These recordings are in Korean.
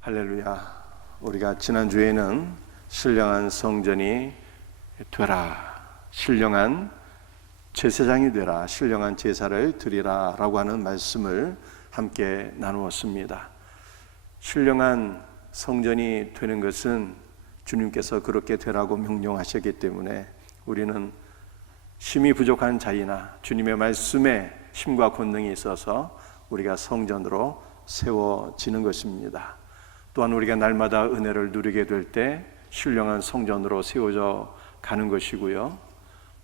할렐루야. 우리가 지난주에는 신령한 성전이 되라, 신령한 제사장이 되라, 신령한 제사를 드리라 라고 하는 말씀을 함께 나누었습니다. 신령한 성전이 되는 것은 주님께서 그렇게 되라고 명령하셨기 때문에 우리는 힘이 부족한 자이나 주님의 말씀에 힘과 권능이 있어서 우리가 성전으로 세워지는 것입니다. 또한 우리가 날마다 은혜를 누리게 될 때 신령한 성전으로 세워져 가는 것이고요,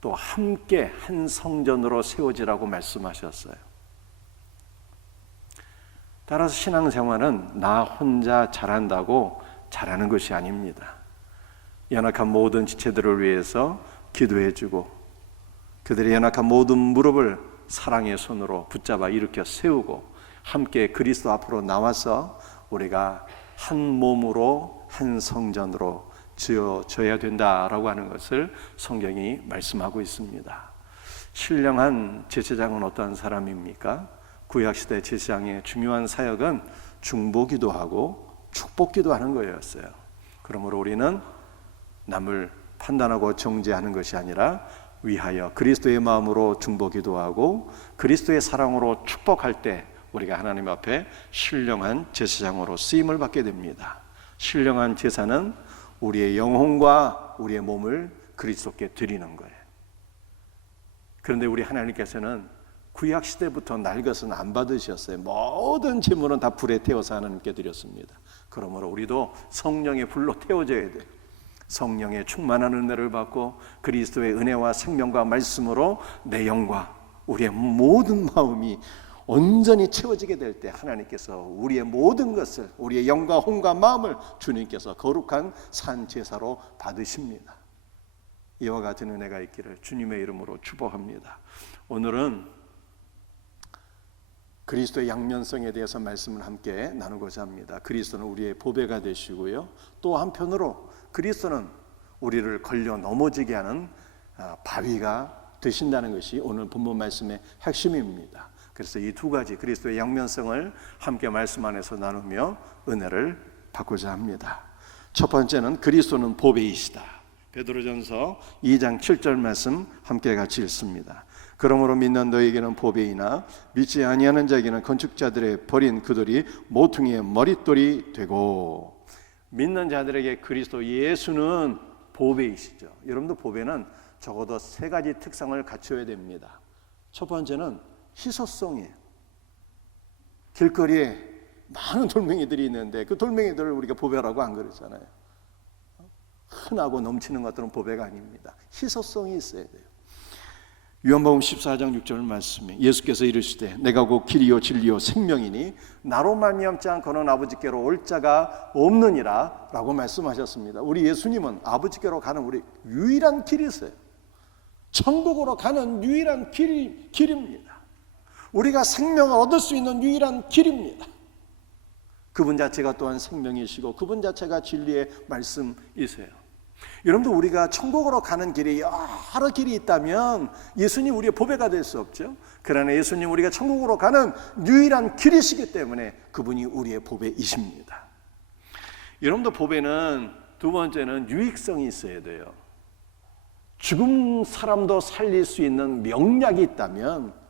또 함께 한 성전으로 세워지라고 말씀하셨어요. 따라서 신앙생활은 나 혼자 잘한다고 잘하는 것이 아닙니다. 연약한 모든 지체들을 위해서 기도해주고 그들의 연약한 모든 무릎을 사랑의 손으로 붙잡아 일으켜 세우고 함께 그리스도 앞으로 나와서 우리가 한 몸으로 한 성전으로 지어져야 된다라고 하는 것을 성경이 말씀하고 있습니다. 신령한 제사장은 어떠한 사람입니까? 구약시대 제사장의 중요한 사역은 중보기도 하고 축복기도 하는 거였어요. 그러므로 우리는 남을 판단하고 정죄하는 것이 아니라 위하여 그리스도의 마음으로 중보기도 하고 그리스도의 사랑으로 축복할 때 우리가 하나님 앞에 신령한 제사장으로 쓰임을 받게 됩니다. 신령한 제사는 우리의 영혼과 우리의 몸을 그리스도께 드리는 거예요. 그런데 우리 하나님께서는 구약시대부터 날 것은 안 받으셨어요. 모든 제물은 다 불에 태워서 하나님께 드렸습니다. 그러므로 우리도 성령의 불로 태워져야 돼요. 성령의 충만한 은혜를 받고 그리스도의 은혜와 생명과 말씀으로 내 영과 우리의 모든 마음이 온전히 채워지게 될 때 하나님께서 우리의 모든 것을, 우리의 영과 혼과 마음을 주님께서 거룩한 산 제사로 받으십니다. 이와 같은 은혜가 있기를 주님의 이름으로 축복합니다. 오늘은 그리스도의 양면성에 대해서 말씀을 함께 나누고자 합니다. 그리스도는 우리의 보배가 되시고요, 또 한편으로 그리스도는 우리를 걸려 넘어지게 하는 바위가 되신다는 것이 오늘 본문 말씀의 핵심입니다. 그래서 이 두 가지 그리스도의 양면성을 함께 말씀 안에서 나누며 은혜를 받고자 합니다. 첫 번째는 그리스도는 보배이시다. 베드로전서 2장 7절 말씀 함께 같이 읽습니다. 그러므로 믿는 너에게는 보배이나 믿지 아니하는 자에게는 건축자들의 버린 그들이 모퉁이의 머릿돌이 되고, 믿는 자들에게 그리스도 예수는 보배이시죠. 여러분도 보배는 적어도 세 가지 특성을 갖춰야 됩니다. 첫 번째는 희소성이에요. 길거리에 많은 돌멩이들이 있는데 그 돌멩이들을 우리가 보배라고 안 그러잖아요. 흔하고 넘치는 것들은 보배가 아닙니다. 희소성이 있어야 돼요. 요한복음 14장 6절 말씀에 예수께서 이르시되 내가 곧 길이요 진리요 생명이니 나로 말미암지 않고는 아버지께로 올 자가 없느니라 라고 말씀하셨습니다. 우리 예수님은 아버지께로 가는 우리 유일한 길이세요. 천국으로 가는 유일한 길입니다. 우리가 생명을 얻을 수 있는 유일한 길입니다. 그분 자체가 또한 생명이시고 그분 자체가 진리의 말씀이세요. 여러분도 우리가 천국으로 가는 길이 여러 길이 있다면 예수님 우리의 보배가 될 수 없죠. 그러나 예수님 우리가 천국으로 가는 유일한 길이시기 때문에 그분이 우리의 보배이십니다. 여러분도 보배는 두 번째는 유익성이 있어야 돼요. 죽은 사람도 살릴 수 있는 명약이 있다면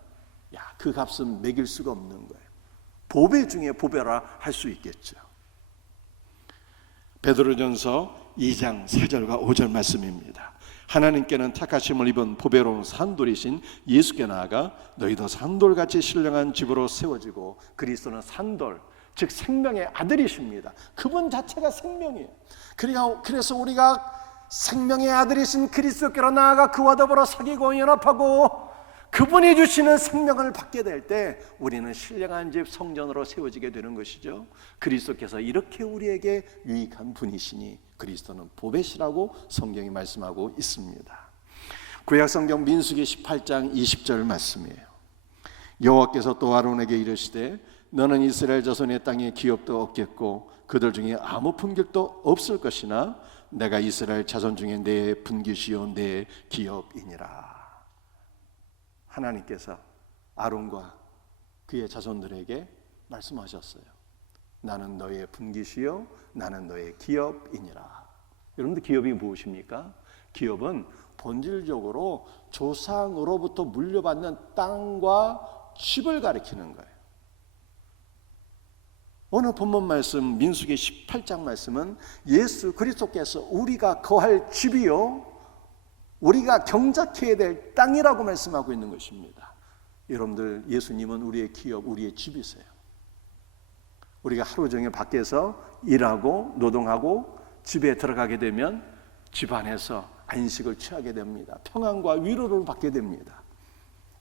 그 값은 매길 수가 없는 거예요. 보배 중에 보배라 할 수 있겠죠. 베드로전서 2장 4절과 5절 말씀입니다. 하나님께는 택하심을 입은 보배로운 산돌이신 예수께 나아가 너희도 산돌같이 신령한 집으로 세워지고, 그리스도는 산돌, 즉 생명의 아들이십니다. 그분 자체가 생명이에요. 그래서 우리가 생명의 아들이신 그리스도께로 나아가 그와 더불어 사귀고 연합하고 그분이 주시는 생명을 받게 될 때 우리는 신령한 집 성전으로 세워지게 되는 것이죠. 그리스도께서 이렇게 우리에게 유익한 분이시니 그리스도는 보배시라고 성경이 말씀하고 있습니다. 구약성경 민수기 18장 20절 말씀이에요. 여호와께서 또 아론에게 이르시되 너는 이스라엘 자손의 땅에 기업도 없겠고 그들 중에 아무 분깃도 없을 것이나 내가 이스라엘 자손 중에 내 분깃이요 내 기업이니라. 하나님께서 아론과 그의 자손들에게 말씀하셨어요. 나는 너의 분깃이요 나는 너의 기업이니라. 여러분들 기업이 무엇입니까? 기업은 본질적으로 조상으로부터 물려받는 땅과 집을 가리키는 거예요. 오늘 본문 말씀 민수기 18장 말씀은 예수 그리스도께서 우리가 거할 집이요 우리가 경작해야 될 땅이라고 말씀하고 있는 것입니다. 여러분들 예수님은 우리의 기업, 우리의 집이세요. 우리가 하루 종일 밖에서 일하고 노동하고 집에 들어가게 되면 집 안에서 안식을 취하게 됩니다. 평안과 위로를 받게 됩니다.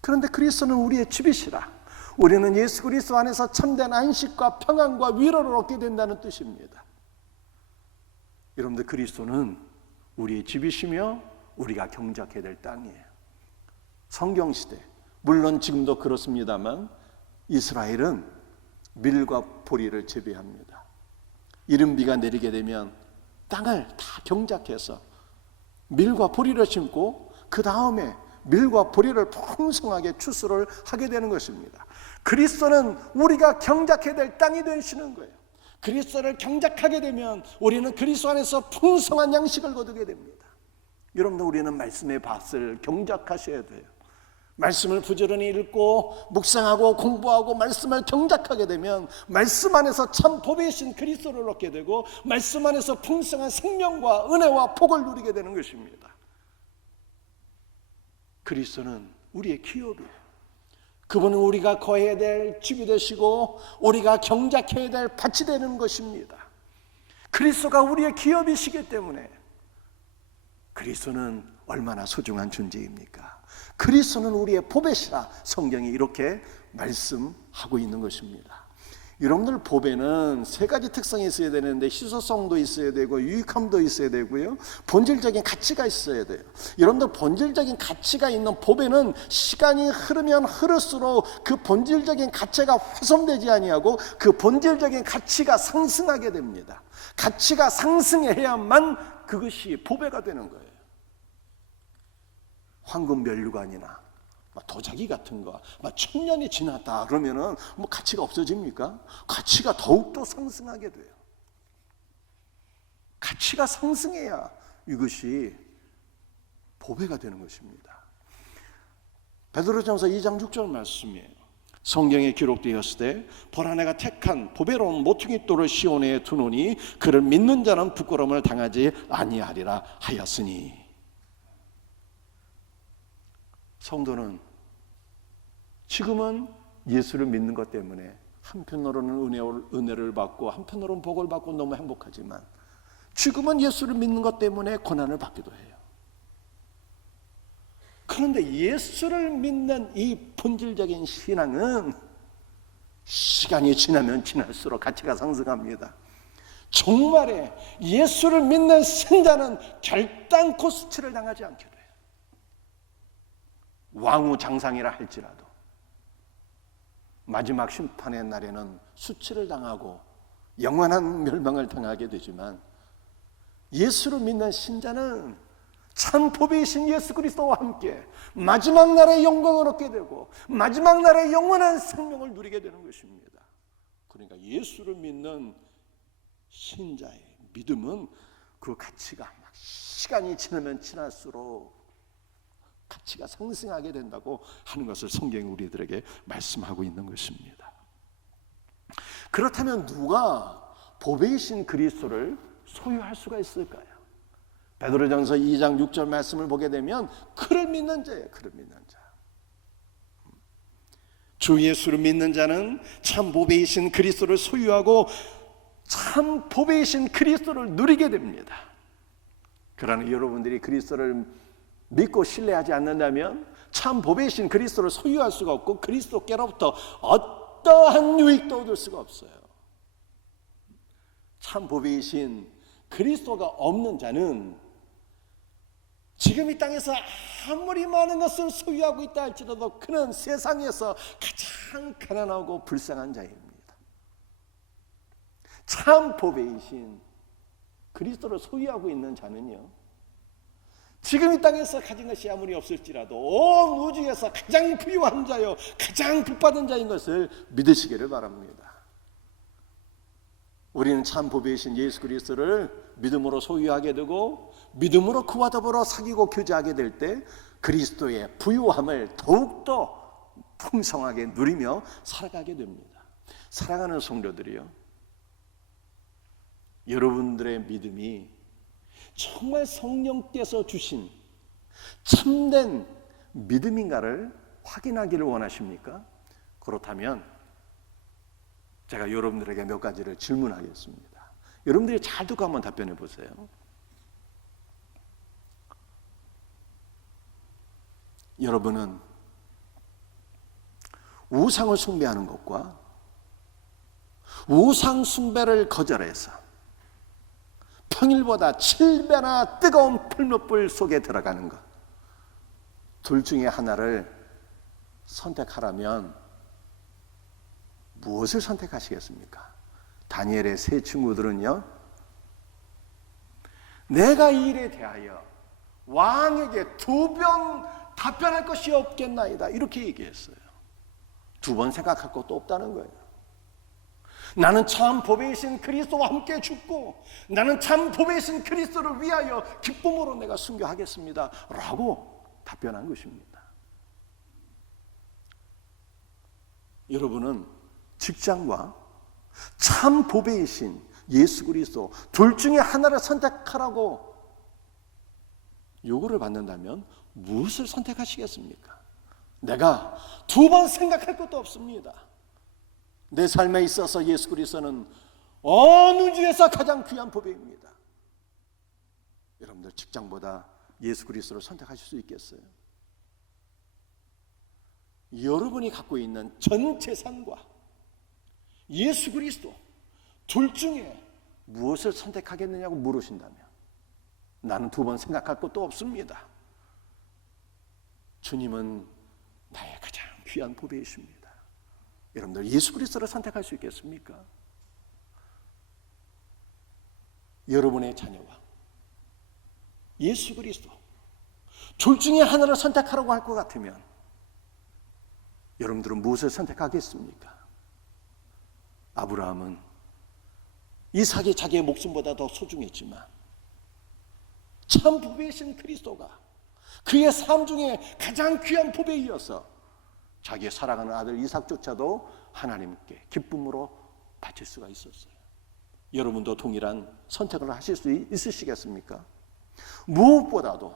그런데 그리스도는 우리의 집이시라. 우리는 예수 그리스도 안에서 참된 안식과 평안과 위로를 얻게 된다는 뜻입니다. 여러분들 그리스도는 우리의 집이시며 우리가 경작해야 될 땅이에요. 성경시대 물론 지금도 그렇습니다만 이스라엘은 밀과 보리를 재배합니다. 이른비가 내리게 되면 땅을 다 경작해서 밀과 보리를 심고 그 다음에 밀과 보리를 풍성하게 추수를 하게 되는 것입니다. 그리스도는 우리가 경작해야 될 땅이 되시는 거예요. 그리스도를 경작하게 되면 우리는 그리스도 안에서 풍성한 양식을 거두게 됩니다. 여러분들 우리는 말씀의 밭을 경작하셔야 돼요. 말씀을 부지런히 읽고 묵상하고 공부하고 말씀을 경작하게 되면 말씀 안에서 참 보배이신 그리스도를 얻게 되고 말씀 안에서 풍성한 생명과 은혜와 복을 누리게 되는 것입니다. 그리스도는 우리의 기업이에요. 그분은 우리가 거해야 될 집이 되시고 우리가 경작해야 될 밭이 되는 것입니다. 그리스도가 우리의 기업이시기 때문에 그리스도는 얼마나 소중한 존재입니까? 그리스도는 우리의 보배시라 성경이 이렇게 말씀하고 있는 것입니다. 여러분들 보배는 세 가지 특성이 있어야 되는데 희소성도 있어야 되고 유익함도 있어야 되고요 본질적인 가치가 있어야 돼요. 여러분들 본질적인 가치가 있는 보배는 시간이 흐르면 흐를수록 그 본질적인 가치가 훼손되지 아니하고 그 본질적인 가치가 상승하게 됩니다. 가치가 상승해야만 그것이 보배가 되는 거예요. 황금 면류관이나 도자기 같은 거, 1000년이 지났다 그러면은 가치가 없어집니까? 가치가 더욱더 상승하게 돼요. 가치가 상승해야 이것이 보배가 되는 것입니다. 베드로전서 2장 6절 말씀이에요. 성경에 기록되었을 때 보라 내가 택한 보배로운 모퉁이 돌을 시온에 두노니 그를 믿는 자는 부끄러움을 당하지 아니하리라 하였으니. 성도는 지금은 예수를 믿는 것 때문에 한편으로는 은혜를 받고 한편으로는 복을 받고 너무 행복하지만 지금은 예수를 믿는 것 때문에 고난을 받기도 해요. 그런데 예수를 믿는 이 본질적인 신앙은 시간이 지나면 지날수록 가치가 상승합니다. 종말에 예수를 믿는 신자는 결단코 수치를 당하지 않게 돼요. 왕후장상이라 할지라도 마지막 심판의 날에는 수치를 당하고 영원한 멸망을 당하게 되지만 예수를 믿는 신자는 참 보배이신 예수 그리스도와 함께 마지막 날의 영광을 얻게 되고 마지막 날의 영원한 생명을 누리게 되는 것입니다. 그러니까 예수를 믿는 신자의 믿음은 그 가치가 시간이 지나면 지날수록 가치가 상승하게 된다고 하는 것을 성경이 우리들에게 말씀하고 있는 것입니다. 그렇다면 누가 보배이신 그리스도를 소유할 수가 있을까요? 베드로전서 2장 6절 말씀을 보게 되면 그를 믿는 자예요. 그를 믿는 자. 주 예수를 믿는 자는 참 보배이신 그리스도를 소유하고 참 보배이신 그리스도를 누리게 됩니다. 그러나 여러분들이 그리스도를 믿고 신뢰하지 않는다면 참 보배이신 그리스도를 소유할 수가 없고 그리스도께로부터 어떠한 유익도 얻을 수가 없어요. 참 보배이신 그리스도가 없는 자는 지금 이 땅에서 아무리 많은 것을 소유하고 있다 할지라도 그는 세상에서 가장 가난하고 불쌍한 자입니다. 참 보배이신 그리스도를 소유하고 있는 자는요, 지금 이 땅에서 가진 것이 아무리 없을지라도 온 우주에서 가장 부유한 자요 가장 복받은 자인 것을 믿으시기를 바랍니다. 우리는 참 보배이신 예수 그리스도를 믿음으로 소유하게 되고 믿음으로 그와 더불어 사귀고 교제하게 될 때 그리스도의 부유함을 더욱더 풍성하게 누리며 살아가게 됩니다. 사랑하는 성도들이요, 여러분들의 믿음이 정말 성령께서 주신 참된 믿음인가를 확인하기를 원하십니까? 그렇다면 제가 여러분들에게 몇 가지를 질문하겠습니다. 여러분들이 잘 듣고 한번 답변해 보세요. 여러분은 우상을 숭배하는 것과 우상 숭배를 거절해서 평일보다 7배나 뜨거운 풀무불 속에 들어가는 것, 둘 중에 하나를 선택하라면 무엇을 선택하시겠습니까? 다니엘의 세 친구들은요, 내가 이 일에 대하여 왕에게 2번 답변할 것이 없겠나이다, 이렇게 얘기했어요. 2번 생각할 것도 없다는 거예요. 나는 참 보배이신 그리스도와 함께 죽고 나는 참 보배이신 그리스도를 위하여 기쁨으로 내가 순교하겠습니다 라고 답변한 것입니다. 여러분은 직장과 참 보배이신 예수 그리스도 둘 중에 하나를 선택하라고 요구를 받는다면 무엇을 선택하시겠습니까? 내가 2번 생각할 것도 없습니다. 내 삶에 있어서 예수 그리스도는 어느 주에서 가장 귀한 보배입니다. 여러분들 직장보다 예수 그리스도를 선택하실 수 있겠어요? 여러분이 갖고 있는 전 재산과 예수 그리스도 둘 중에 무엇을 선택하겠느냐고 물으신다면 나는 2번 생각할 것도 없습니다. 주님은 나의 가장 귀한 보배이십니다. 여러분들 예수 그리스도를 선택할 수 있겠습니까? 여러분의 자녀와 예수 그리스도 둘 중에 하나를 선택하라고 할 것 같으면 여러분들은 무엇을 선택하겠습니까? 아브라함은 이삭이 자기의 목숨보다 더 소중했지만 참 보배이신 그리스도가 그의 삶 중에 가장 귀한 보배이어서 자기의 사랑하는 아들 이삭조차도 하나님께 기쁨으로 바칠 수가 있었어요. 여러분도 동일한 선택을 하실 수 있으시겠습니까? 무엇보다도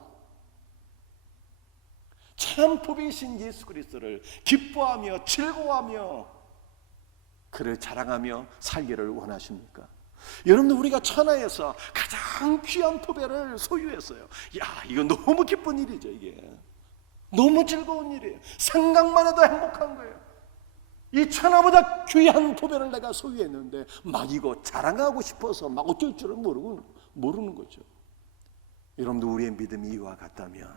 참 보배이신 예수 그리스도를 기뻐하며 즐거워하며 그를 자랑하며 살기를 원하십니까? 여러분들 우리가 천하에서 가장 귀한 보배를 소유했어요. 야, 이거 너무 기쁜 일이죠. 이게 너무 즐거운 일이에요. 생각만 해도 행복한 거예요. 이 천하보다 귀한 보배를 내가 소유했는데 막 이거 자랑하고 싶어서 막 어쩔 줄을 모르는 거죠. 여러분도 우리의 믿음이 이와 같다면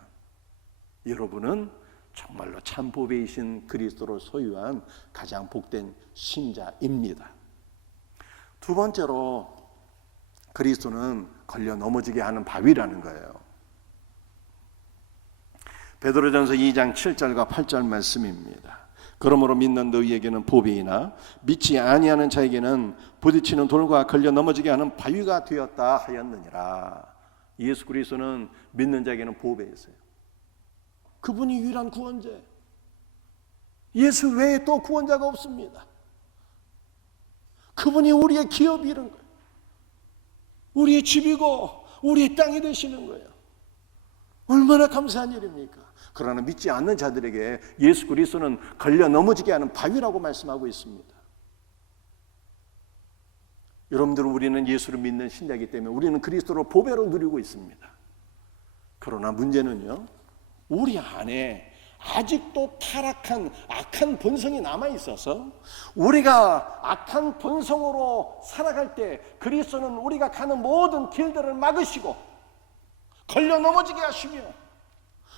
여러분은 정말로 참 보배이신 그리스도를 소유한 가장 복된 신자입니다. 2번째로 그리스도는 걸려 넘어지게 하는 바위라는 거예요. 베드로전서 2장 7절과 8절 말씀입니다. 그러므로 믿는 너희에게는 보배이나 믿지 아니하는 자에게는 부딪히는 돌과 걸려 넘어지게 하는 바위가 되었다 하였느니라. 예수 그리스도는 믿는 자에게는 보배이세요. 그분이 유일한 구원자. 예수 외에 또 구원자가 없습니다. 그분이 우리의 기업이 이런 거예요. 우리의 집이고 우리의 땅이 되시는 거예요. 얼마나 감사한 일입니까? 그러나 믿지 않는 자들에게 예수 그리스도는 걸려 넘어지게 하는 바위라고 말씀하고 있습니다. 여러분들 우리는 예수를 믿는 신자이기 때문에 우리는 그리스도를 보배로 누리고 있습니다. 그러나 문제는요, 우리 안에 아직도 타락한 악한 본성이 남아있어서 우리가 악한 본성으로 살아갈 때 그리스도는 우리가 가는 모든 길들을 막으시고 걸려 넘어지게 하시며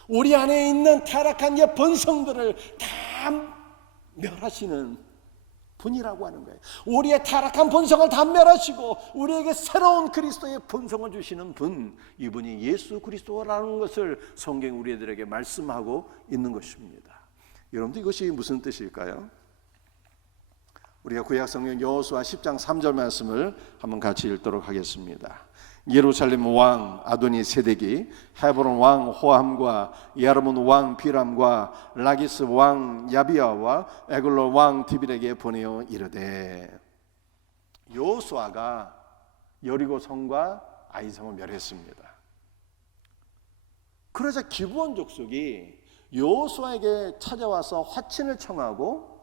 우리 안에 있는 타락한 옛 본성들을 다 멸하시는 분이라고 하는 거예요. 우리의 타락한 본성을 다 멸하시고 우리에게 새로운 그리스도의 본성을 주시는 분, 이분이 예수 그리스도라는 것을 성경이 우리들에게 말씀하고 있는 것입니다. 여러분들 이것이 무슨 뜻일까요? 우리가 구약성경 여호수아 10장 3절 말씀을 한번 같이 읽도록 하겠습니다. 예루살렘 왕 아도니 세덱이 헤브론 왕 호함과 야르문 왕 비람과 라기스 왕 야비아와 에글론 왕 디빌에게 보내어 이르되, 여호수아가 여리고 성과 아이 성을 멸했습니다. 그러자 기브온 족속이 여호수아에게 찾아와서 화친을 청하고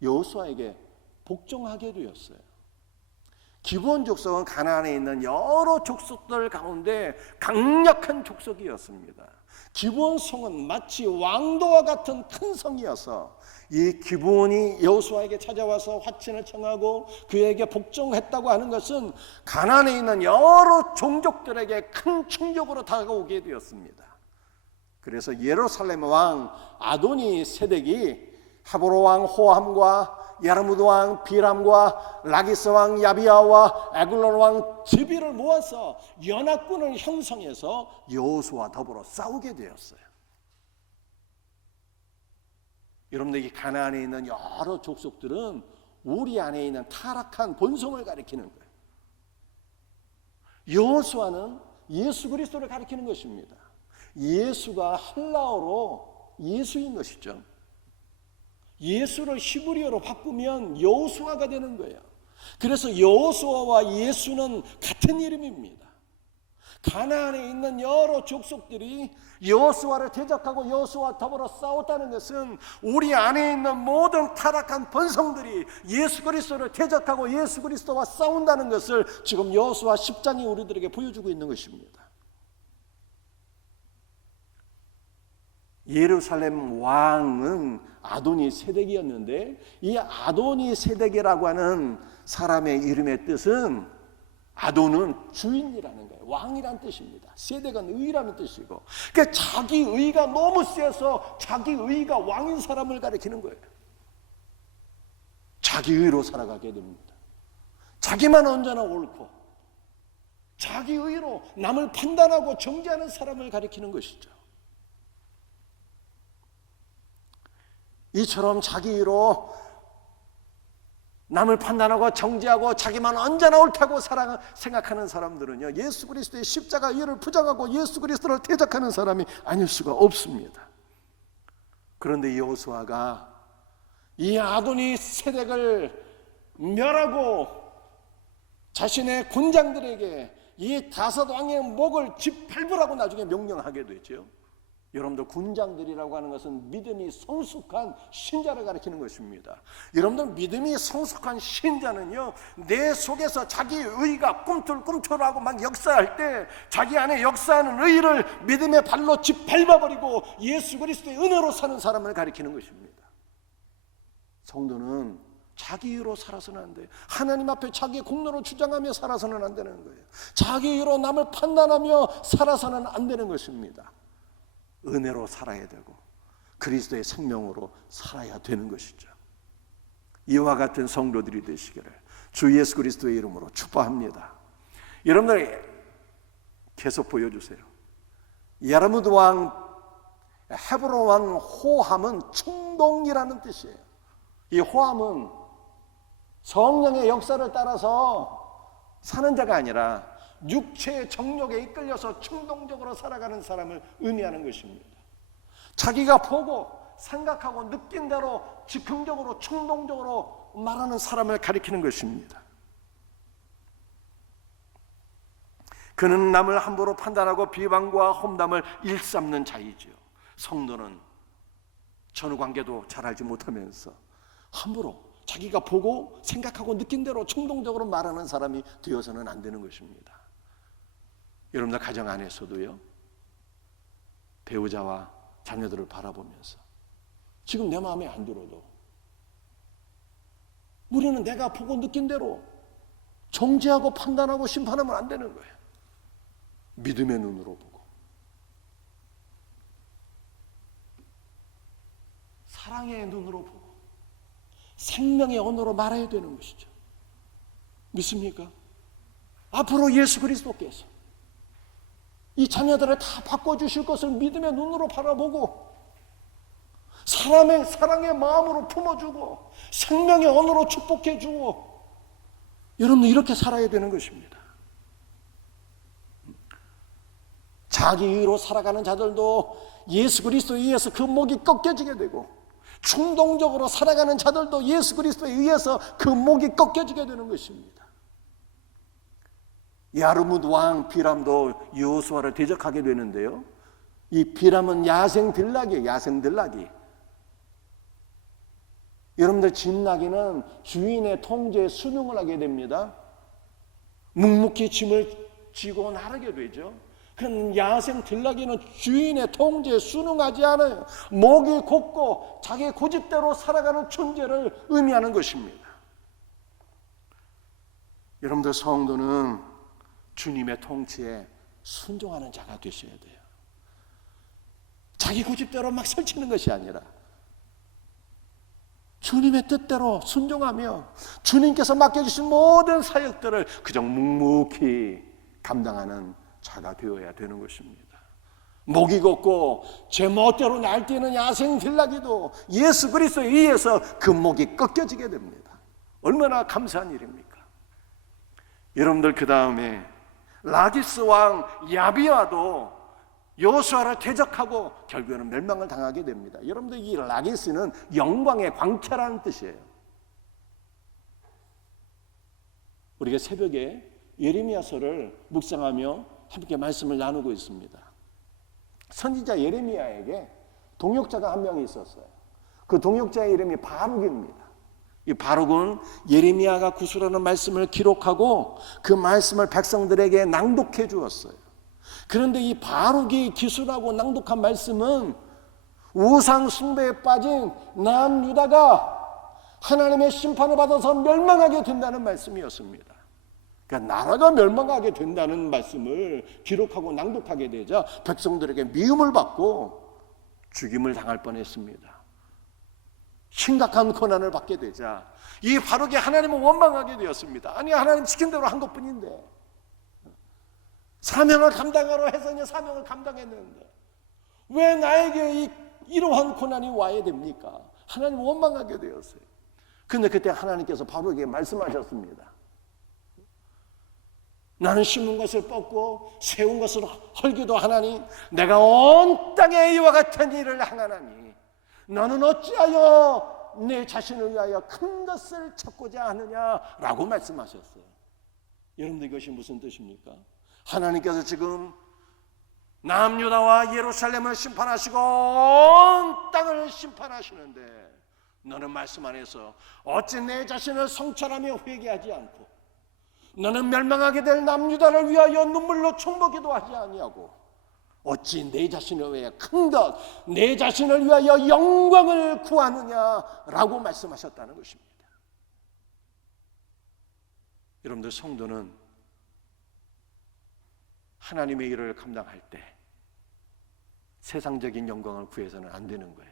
여호수아에게 복종하게 되었어요. 기브온 족속은 가나안에 있는 여러 족속들 가운데 강력한 족속이었습니다. 기브온 성은 마치 왕도와 같은 큰 성이어서 이 기브온이 여호수아에게 찾아와서 화친을 청하고 그에게 복종했다고 하는 것은 가나안에 있는 여러 종족들에게 큰 충격으로 다가오게 되었습니다. 그래서 예루살렘 왕 아도니 세덱이 하보로 왕 호함과 야르무드 왕 비람과 라기스 왕 야비아와 에글론 왕 디빌을 모아서 연합군을 형성해서 여호수아와 더불어 싸우게 되었어요. 여러분들, 이 가나안에 있는 여러 족속들은 우리 안에 있는 타락한 본성을 가리키는 거예요. 여호수아는 예수 그리스도를 가리키는 것입니다. 예수가 헬라어로 예수인 것이죠. 예수를 히브리어로 바꾸면 여호수아가 되는 거예요. 그래서 여호수아와 예수는 같은 이름입니다. 가나안에 있는 여러 족속들이 여호수아를 대적하고 여호수아와 더불어 싸웠다는 것은 우리 안에 있는 모든 타락한 본성들이 예수 그리스도를 대적하고 예수 그리스도와 싸운다는 것을 지금 여호수아 10장이 우리들에게 보여주고 있는 것입니다. 예루살렘 왕은 아도니 세덱이었는데, 이 아도니 세덱이라고 하는 사람의 이름의 뜻은, 아도는 주인이라는 거예요. 왕이란 뜻입니다. 세덱은 의라는 뜻이고, 그러니까 자기 의가 너무 세서 자기 의가 왕인 사람을 가리키는 거예요. 자기 의로 살아가게 됩니다. 자기만 언제나 옳고 자기 의로 남을 판단하고 정죄하는 사람을 가리키는 것이죠. 이처럼 자기 의로 남을 판단하고 정죄하고 자기만 언제나 옳다고 생각하는 사람들은요, 예수 그리스도의 십자가 의를 부정하고 예수 그리스도를 대적하는 사람이 아닐 수가 없습니다. 그런데 여호수아가 이 아도니 세덱을 멸하고 자신의 군장들에게 이 다섯 왕의 목을 짓밟으라고 나중에 명령하게 되죠. 여러분들, 군장들이라고 하는 것은 믿음이 성숙한 신자를 가리키는 것입니다. 여러분들, 믿음이 성숙한 신자는요, 내 속에서 자기 의가 꿈틀꿈틀하고 막 역사할 때 자기 안에 역사하는 의를 믿음의 발로 짓밟아버리고 예수 그리스도의 은혜로 사는 사람을 가리키는 것입니다. 성도는 자기 의로 살아서는 안 돼요. 하나님 앞에 자기 공로로 주장하며 살아서는 안 되는 거예요. 자기 의로 남을 판단하며 살아서는 안 되는 것입니다. 은혜로 살아야 되고 그리스도의 생명으로 살아야 되는 것이죠. 이와 같은 성도들이 되시기를 주 예수 그리스도의 이름으로 축복합니다. 여러분들, 계속 보여주세요. 야르무드 왕, 헤브론 왕 호함은 충동이라는 뜻이에요. 이 호함은 성령의 역사를 따라서 사는 자가 아니라 육체의 정욕에 이끌려서 충동적으로 살아가는 사람을 의미하는 것입니다. 자기가 보고 생각하고 느낀 대로 즉흥적으로 충동적으로 말하는 사람을 가리키는 것입니다. 그는 남을 함부로 판단하고 비방과 험담을 일삼는 자이지요. 성도는 전후관계도 잘 알지 못하면서 함부로 자기가 보고 생각하고 느낀 대로 충동적으로 말하는 사람이 되어서는 안 되는 것입니다. 여러분들 가정 안에서도요, 배우자와 자녀들을 바라보면서 지금 내 마음에 안 들어도 우리는 내가 보고 느낀 대로 정죄하고 판단하고 심판하면 안 되는 거예요. 믿음의 눈으로 보고 사랑의 눈으로 보고 생명의 언어로 말해야 되는 것이죠. 믿습니까? 앞으로 예수 그리스도께서 이 자녀들을 다 바꿔주실 것을 믿음의 눈으로 바라보고 사랑의 마음으로 품어주고 생명의 언어로 축복해주고 여러분들 이렇게 살아야 되는 것입니다. 자기 의로 살아가는 자들도 예수 그리스도에 의해서 그 목이 꺾여지게 되고 충동적으로 살아가는 자들도 예수 그리스도에 의해서 그 목이 꺾여지게 되는 것입니다. 야르뭇 왕 비람도 여호수아를 대적하게 되는데요, 이 비람은 야생 들나귀예요. 야생 들나귀. 여러분들 진나귀는 주인의 통제에 순응을 하게 됩니다. 묵묵히 짐을 지고 나르게 되죠. 그런 야생 들나귀는 주인의 통제에 순응하지 않아요. 목이 곧고 자기 고집대로 살아가는 존재를 의미하는 것입니다. 여러분들 성도는 주님의 통치에 순종하는 자가 되셔야 돼요. 자기 고집대로 막 설치는 것이 아니라 주님의 뜻대로 순종하며 주님께서 맡겨주신 모든 사역들을 그저 묵묵히 감당하는 자가 되어야 되는 것입니다. 목이 걷고 제 멋대로 날뛰는 야생 들나귀도 예수 그리스도에 의해서 그 목이 꺾여지게 됩니다. 얼마나 감사한 일입니까? 여러분들 그 다음에 라기스 왕 야비아도 여호수아를 대적하고 결국에는 멸망을 당하게 됩니다. 여러분들 이 라기스는 영광의 광채라는 뜻이에요. 우리가 새벽에 예레미야서를 묵상하며 함께 말씀을 나누고 있습니다. 선지자 예레미야에게 동역자가 한 명이 있었어요. 그 동역자의 이름이 바룩입니다. 이 바룩은 예레미야가 구술하는 말씀을 기록하고 그 말씀을 백성들에게 낭독해 주었어요. 그런데 이 바룩이 기술하고 낭독한 말씀은 우상 숭배에 빠진 남유다가 하나님의 심판을 받아서 멸망하게 된다는 말씀이었습니다. 그러니까 나라가 멸망하게 된다는 말씀을 기록하고 낭독하게 되자 백성들에게 미움을 받고 죽임을 당할 뻔했습니다. 심각한 고난을 받게 되자 이 바룩이 하나님을 원망하게 되었습니다. 아니, 하나님 시킨 대로 한 것뿐인데, 사명을 감당하러 해서 사명을 감당했는데 왜 나에게 이러한 고난이 와야 됩니까? 하나님 원망하게 되었어요. 근데 그때 하나님께서 바룩에게 말씀하셨습니다. 나는 심은 것을 뽑고 세운 것을 헐기도 하나니 내가 온 땅에 이와 같은 일을 행하나니 너는 어찌하여 내 자신을 위하여 큰 것을 찾고자 하느냐라고 말씀하셨어요. 여러분들 이것이 무슨 뜻입니까? 하나님께서 지금 남유다와 예루살렘을 심판하시고 온 땅을 심판하시는데 너는 말씀 안에서 어찌 내 자신을 성찰하며 회개하지 않고 너는 멸망하게 될 남유다를 위하여 눈물로 총먹기도 하지 아니하고 어찌 내 자신을 위하여 큰 것, 내 자신을 위하여 영광을 구하느냐라고 말씀하셨다는 것입니다. 여러분들 성도는 하나님의 일을 감당할 때 세상적인 영광을 구해서는 안 되는 거예요.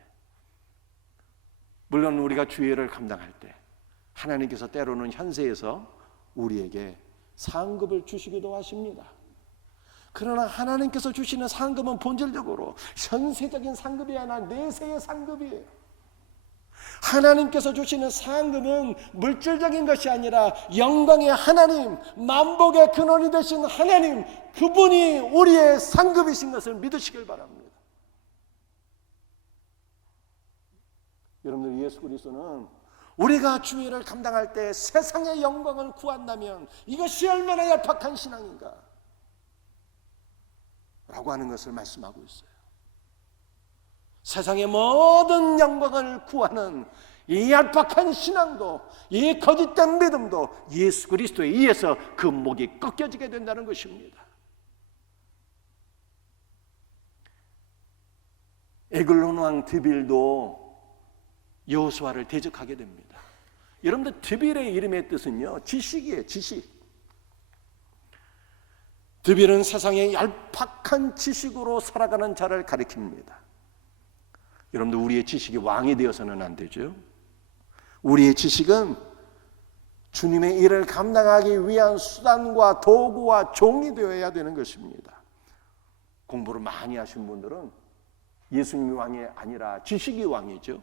물론 우리가 주의 일을 감당할 때 하나님께서 때로는 현세에서 우리에게 상급을 주시기도 하십니다. 그러나 하나님께서 주시는 상급은 본질적으로 현세적인 상급이 아니라 내세의 상급이에요. 하나님께서 주시는 상급은 물질적인 것이 아니라 영광의 하나님, 만복의 근원이 되신 하나님, 그분이 우리의 상급이신 것을 믿으시길 바랍니다. 여러분들, 예수 그리스도는 우리가 주의 일을 감당할 때 세상의 영광을 구한다면 이것이 얼마나 얄팍한 신앙인가 라고 하는 것을 말씀하고 있어요. 세상의 모든 영광을 구하는 이 얄팍한 신앙도, 이 거짓된 믿음도 예수 그리스도에 의해서 그 목이 꺾여지게 된다는 것입니다. 에글론 왕 드빌도 여호수아를 대적하게 됩니다. 여러분들, 드빌의 이름의 뜻은요, 지식이에요. 지식. 드빌은 세상의 얄팍한 지식으로 살아가는 자를 가리킵니다. 여러분들, 우리의 지식이 왕이 되어서는 안 되죠. 우리의 지식은 주님의 일을 감당하기 위한 수단과 도구와 종이 되어야 되는 것입니다. 공부를 많이 하신 분들은 예수님이 왕이 아니라 지식이 왕이죠.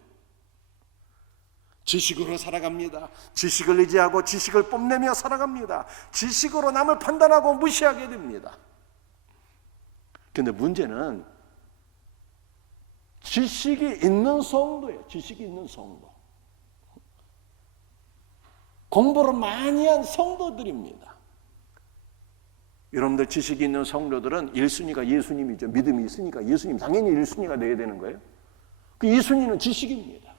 지식으로 살아갑니다. 지식을 의지하고 지식을 뽐내며 살아갑니다. 지식으로 남을 판단하고 무시하게 됩니다. 그런데 문제는 지식이 있는 성도예요. 지식이 있는 성도. 공부를 많이 한 성도들입니다. 여러분들 지식이 있는 성도들은 1순위가 예수님이죠. 믿음이 있으니까 예수님 당연히 1순위가 돼야 되는 거예요. 그 2순위는 지식입니다.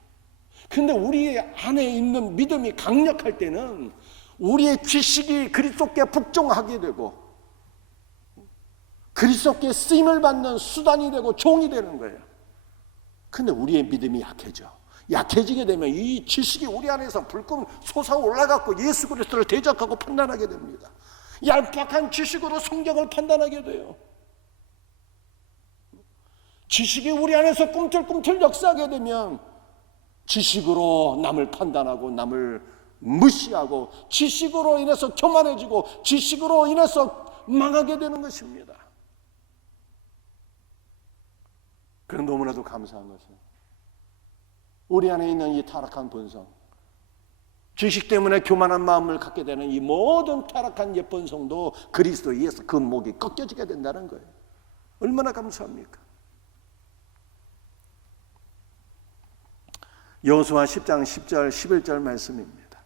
근데 우리 안에 있는 믿음이 강력할 때는 우리의 지식이 그리스도께 복종하게 되고 그리스도께 쓰임을 받는 수단이 되고 종이 되는 거예요. 근데 우리의 믿음이 약해져. 약해지게 되면 이 지식이 우리 안에서 불끈 솟아올라갖고 예수 그리스도를 대적하고 판단하게 됩니다. 얄팍한 지식으로 성경을 판단하게 돼요. 지식이 우리 안에서 꿈틀꿈틀 역사하게 되면 지식으로 남을 판단하고 남을 무시하고 지식으로 인해서 교만해지고 지식으로 인해서 망하게 되는 것입니다. 그런데 너무나도 감사한 것은 우리 안에 있는 이 타락한 본성, 지식 때문에 교만한 마음을 갖게 되는 이 모든 타락한 옛 본성도 그리스도에 의해서 그 목이 꺾여지게 된다는 거예요. 얼마나 감사합니까? 여호수아 10장 10절 11절 말씀입니다.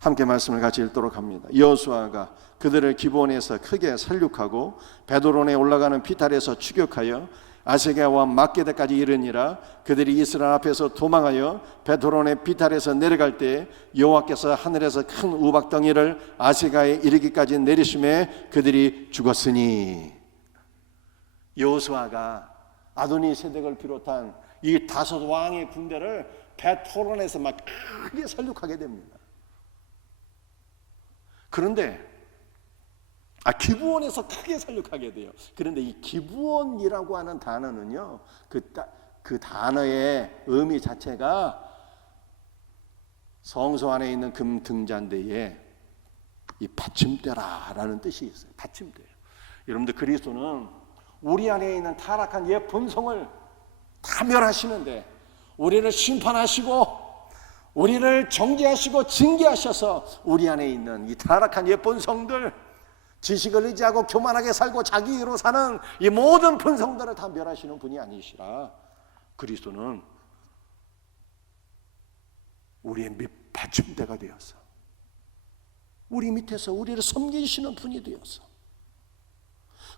함께 말씀을 같이 읽도록 합니다. 여호수아가 그들을 기브온에서 크게 살육하고 베드론에 올라가는 피탈에서 추격하여 아세가와 막게다까지 이르니라. 그들이 이스라엘 앞에서 도망하여 베드론의 피탈에서 내려갈 때 여호와께서 하늘에서 큰 우박덩이를 아세가에 이르기까지 내리심에 그들이 죽었으니. 여호수아가 아도니세덱을 비롯한 이 5 왕의 군대를 베토론에서 막 크게 살육하게 됩니다. 그런데 기브온에서 크게 살육하게 돼요. 그런데 이 기브온이라고 하는 단어는요, 그 단어의 의미 자체가 성소 안에 있는 금 등잔대에 이 받침대라라는 뜻이 있어요. 받침대예요. 여러분들 그리스도는 우리 안에 있는 타락한 옛 본성을 다 멸하시는데 우리를 심판하시고 우리를 정죄하시고 징계하셔서 우리 안에 있는 이 타락한 옛 본성들, 지식을 의지하고 교만하게 살고 자기로 사는 이 모든 본성들을 다 멸하시는 분이 아니시라 그리스도는 우리의 밑받침대가 되어서 우리 밑에서 우리를 섬기시는 분이 되어서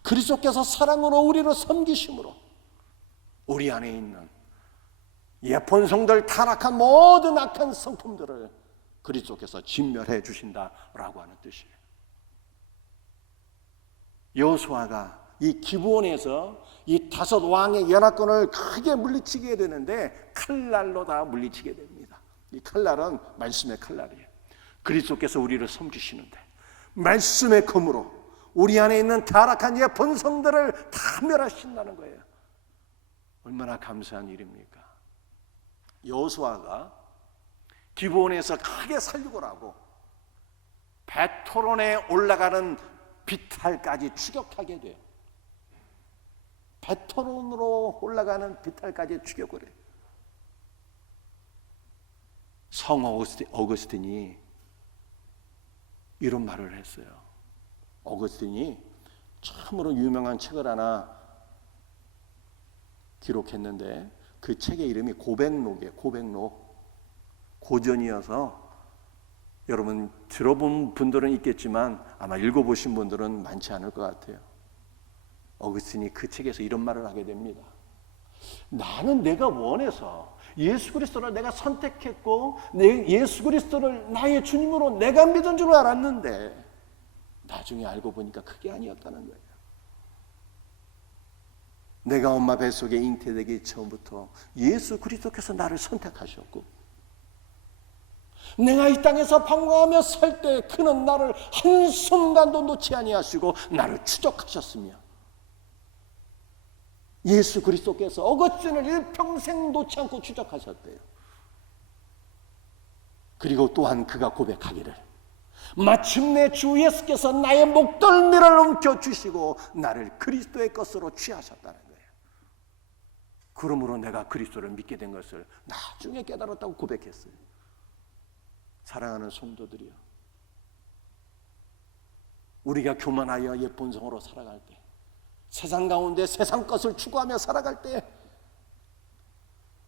그리스도께서 사랑으로 우리를 섬기심으로 우리 안에 있는 옛 본성들, 타락한 모든 악한 성품들을 그리스도께서 진멸해 주신다라고 하는 뜻이에요. 여호수아가 이 기브온에서 이 5 왕의 연합군을 크게 물리치게 되는데 칼날로 다 물리치게 됩니다. 이 칼날은 말씀의 칼날이에요. 그리스도께서 우리를 섬기시는데 말씀의 검으로 우리 안에 있는 타락한 옛 본성들을 다 멸하신다는 거예요. 얼마나 감사한 일입니까? 여호수아가 기브온에서 크게 살육을 하고 베토론에 올라가는 비탈까지 추격하게 돼요. 베토론으로 올라가는 비탈까지 추격을 해요. 성 어거스틴이 이런 말을 했어요. 어거스틴이 참으로 유명한 책을 하나 기록했는데 그 책의 이름이 고백록이에요. 고백록. 고전이어서 여러분 들어본 분들은 있겠지만 아마 읽어보신 분들은 많지 않을 것 같아요. 어거스틴이 그 책에서 이런 말을 하게 됩니다. 나는 내가 원해서 예수 그리스도를 내가 선택했고 예수 그리스도를 나의 주님으로 내가 믿은 줄 알았는데 나중에 알고 보니까 그게 아니었다는 거예요. 내가 엄마 뱃속에 잉태되기 전부터 예수 그리스도께서 나를 선택하셨고 내가 이 땅에서 방황하며 살 때 그는 나를 한순간도 놓지 아니하시고 나를 추적하셨으며 예수 그리스도께서 어거스틴을 일평생 놓지 않고 추적하셨대요. 그리고 또한 그가 고백하기를 마침내 주 예수께서 나의 목덜미를 움켜쥐시고 나를 그리스도의 것으로 취하셨다는 거예요. 그러므로 내가 그리스도를 믿게 된 것을 나중에 깨달았다고 고백했어요. 사랑하는 성도들이요, 우리가 교만하여 옛 본성으로 살아갈 때, 세상 가운데 세상 것을 추구하며 살아갈 때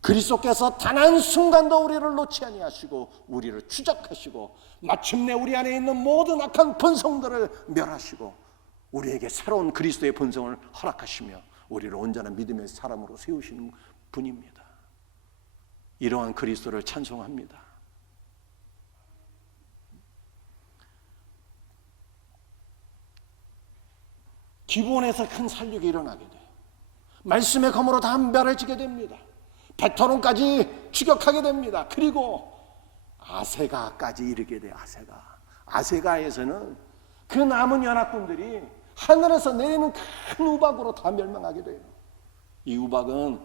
그리스도께서 단 한 순간도 우리를 놓지 아니하시고 우리를 추적하시고 마침내 우리 안에 있는 모든 악한 본성들을 멸하시고 우리에게 새로운 그리스도의 본성을 허락하시며 우리를 온전한 믿음의 사람으로 세우시는 분입니다. 이러한 그리스도를 찬송합니다. 기본에서 큰 살육이 일어나게 돼요. 말씀의 검으로 다 멸해지게 됩니다. 베토론까지 추격하게 됩니다. 그리고 아세가까지 이르게 돼요. 아세가에서는 그 남은 연합군들이 하늘에서 내리는 큰 우박으로 다 멸망하게 돼요. 이 우박은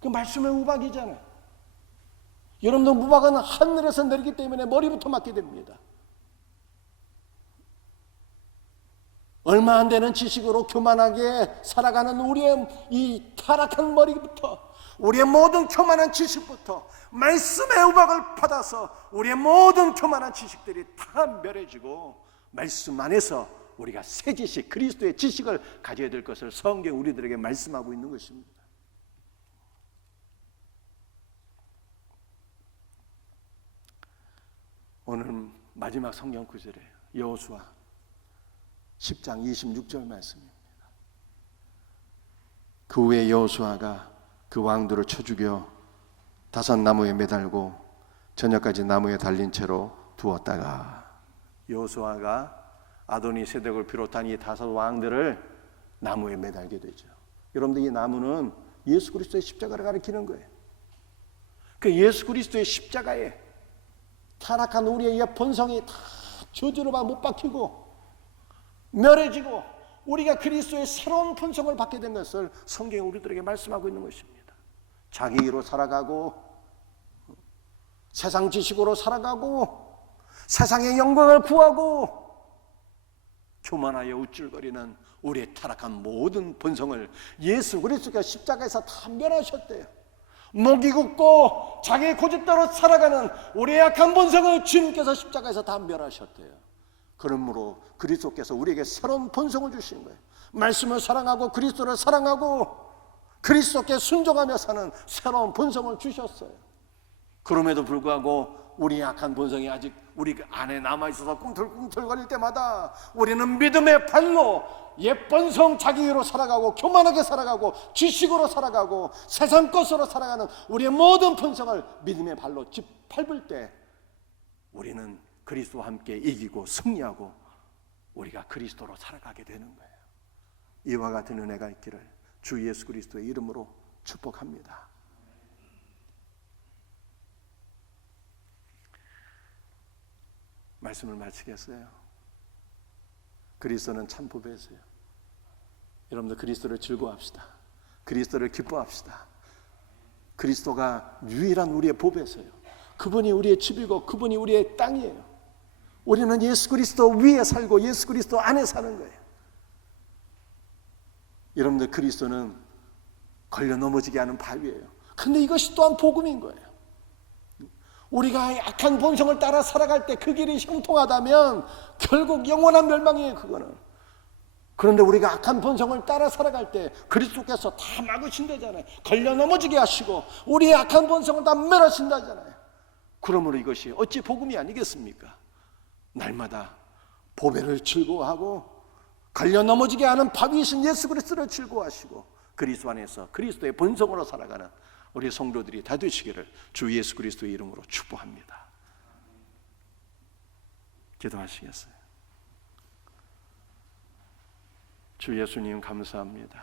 그 말씀의 우박이잖아요. 여러분들, 우박은 하늘에서 내리기 때문에 머리부터 맞게 됩니다. 얼마 안 되는 지식으로 교만하게 살아가는 우리의 이 타락한 머리부터, 우리의 모든 교만한 지식부터 말씀의 우박을 받아서 우리의 모든 교만한 지식들이 다 멸해지고 말씀 안에서 우리가 새 지식, 그리스도의 지식을 가져야 될 것을 성경 우리들에게 말씀하고 있는 것입니다. 오늘 마지막 성경 구절이에요. 여호수아 10장 26절 말씀입니다. 그 후에 여호수아가 그 왕들을 쳐 죽여 다섯 나무에 매달고 저녁까지 나무에 달린 채로 두었다가, 여호수아가 아도니세덱을 비롯한 이 다섯 왕들을 나무에 매달게 되죠. 여러분들, 이 나무는 예수 그리스도의 십자가를 가리키는 거예요. 그 예수 그리스도의 십자가에 타락한 우리의 옛 본성이 다 저주로만 못 박히고 멸해지고 우리가 그리스도의 새로운 본성을 받게 된 것을 성경이 우리들에게 말씀하고 있는 것입니다. 자기 의로 살아가고 세상 지식으로 살아가고 세상의 영광을 구하고 교만하여 우쭐거리는 우리의 타락한 모든 본성을 예수 그리스도가 십자가에서 다 멸하셨대요. 목이 굳고 자기 고집대로 살아가는 우리의 약한 본성을 주님께서 십자가에서 다 멸하셨대요. 그러므로 그리스도께서 우리에게 새로운 본성을 주신 거예요. 말씀을 사랑하고 그리스도를 사랑하고 그리스도께 순종하며 사는 새로운 본성을 주셨어요. 그럼에도 불구하고 우리의 약한 본성이 아직 우리 안에 남아있어서 꿈틀꿈틀거릴 때마다 우리는 믿음의 발로 옛 본성 자기로 살아가고 교만하게 살아가고 지식으로 살아가고 세상 것으로 살아가는 우리의 모든 본성을 믿음의 발로 짓밟을 때 우리는 그리스도와 함께 이기고 승리하고 우리가 그리스도로 살아가게 되는 거예요. 이와 같은 은혜가 있기를 주 예수 그리스도의 이름으로 축복합니다. 말씀을 마치겠어요. 그리스도는 참 보배세요. 여러분들, 그리스도를 즐거워합시다. 그리스도를 기뻐합시다. 그리스도가 유일한 우리의 보배세요. 그분이 우리의 집이고 그분이 우리의 땅이에요. 우리는 예수 그리스도 위에 살고 예수 그리스도 안에 사는 거예요. 여러분들, 그리스도는 걸려 넘어지게 하는 바위예요. 근데 이것이 또한 복음인 거예요. 우리가 악한 본성을 따라 살아갈 때 그 길이 형통하다면 결국 영원한 멸망이에요, 그거는. 그런데 우리가 악한 본성을 따라 살아갈 때 그리스도께서 다 막으신다잖아요. 걸려 넘어지게 하시고 우리의 악한 본성을 다 멸하신다잖아요. 그러므로 이것이 어찌 복음이 아니겠습니까? 날마다 보배를 즐거워하고 걸려 넘어지게 하는 바위이신 예수 그리스도를 즐거워하시고 그리스도 안에서 그리스도의 본성으로 살아가는 우리 성도들이 다 되시기를 주 예수 그리스도의 이름으로 축복합니다. 기도하시겠어요? 주 예수님, 감사합니다.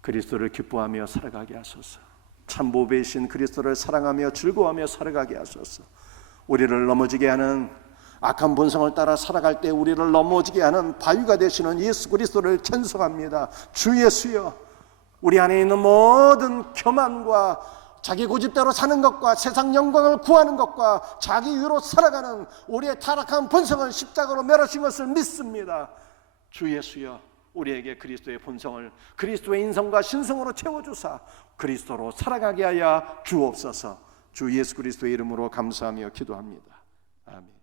그리스도를 기뻐하며 살아가게 하소서. 참 보배이신 그리스도를 사랑하며 즐거워하며 살아가게 하소서. 우리를 넘어지게 하는 악한 본성을 따라 살아갈 때 우리를 넘어지게 하는 바위가 되시는 예수 그리스도를 찬송합니다. 주 예수여, 우리 안에 있는 모든 교만과 자기 고집대로 사는 것과 세상 영광을 구하는 것과 자기 의로 살아가는 우리의 타락한 본성을 십자가로 멸하신 것을 믿습니다. 주 예수여, 우리에게 그리스도의 본성을 그리스도의 인성과 신성으로 채워주사 그리스도로 살아가게 하여 주옵소서. 주 예수 그리스도의 이름으로 감사하며 기도합니다. 아멘.